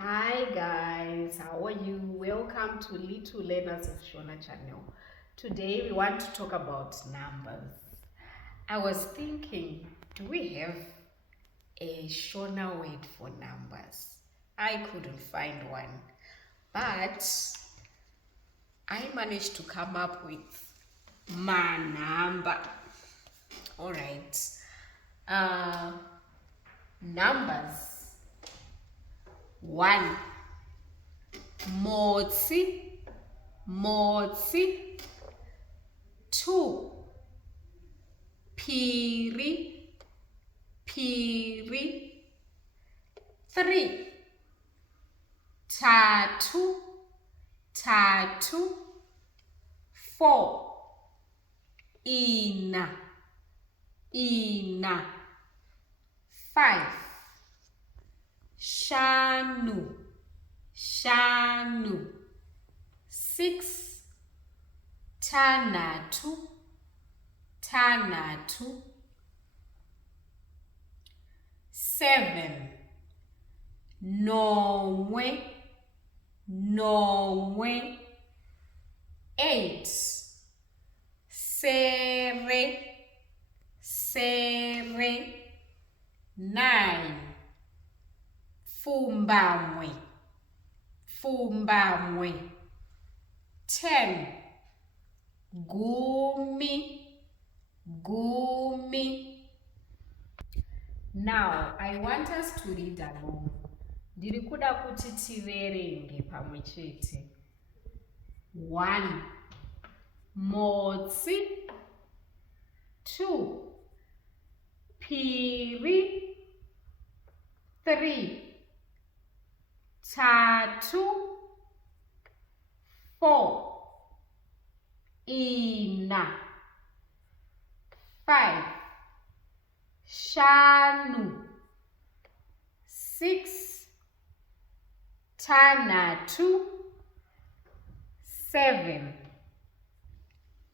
Hi guys, how are you? Welcome to Little Learners of Shona channel. Today we want to talk about numbers. I was thinking, do we have a Shona word for numbers? I couldn't find one, but I managed to come up with my number. All right. Numbers. 1. Motsi, motsi. 2. Phiri, phiri. 3. Thathu, thathu. 4. Ina, ina. 5. Shanu, shanu. 6. Thandathu, thandathu. 7. Nomwe, nomwe. 8. Sere, sere. 9. Fumbamwe, fumbamwe. 10. Gumi, gumi. Now, I want us to read along. Ndiri kuda kuti tiverenge pamwe chete. 1. Motsi. 2. Phiri. 3. Thathu. 4. Ina. 5. Shanu. 6. Thandathu. 7.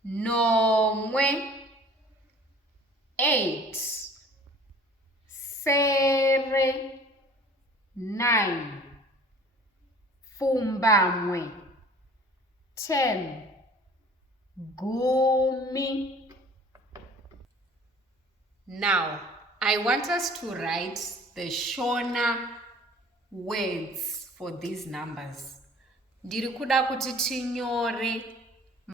Nomwe. 8. Sere. 9. Fumbamwe. 10. Gumi. Now, I want us to write the Shona words for these numbers. Ndiri kuda kuti tinyore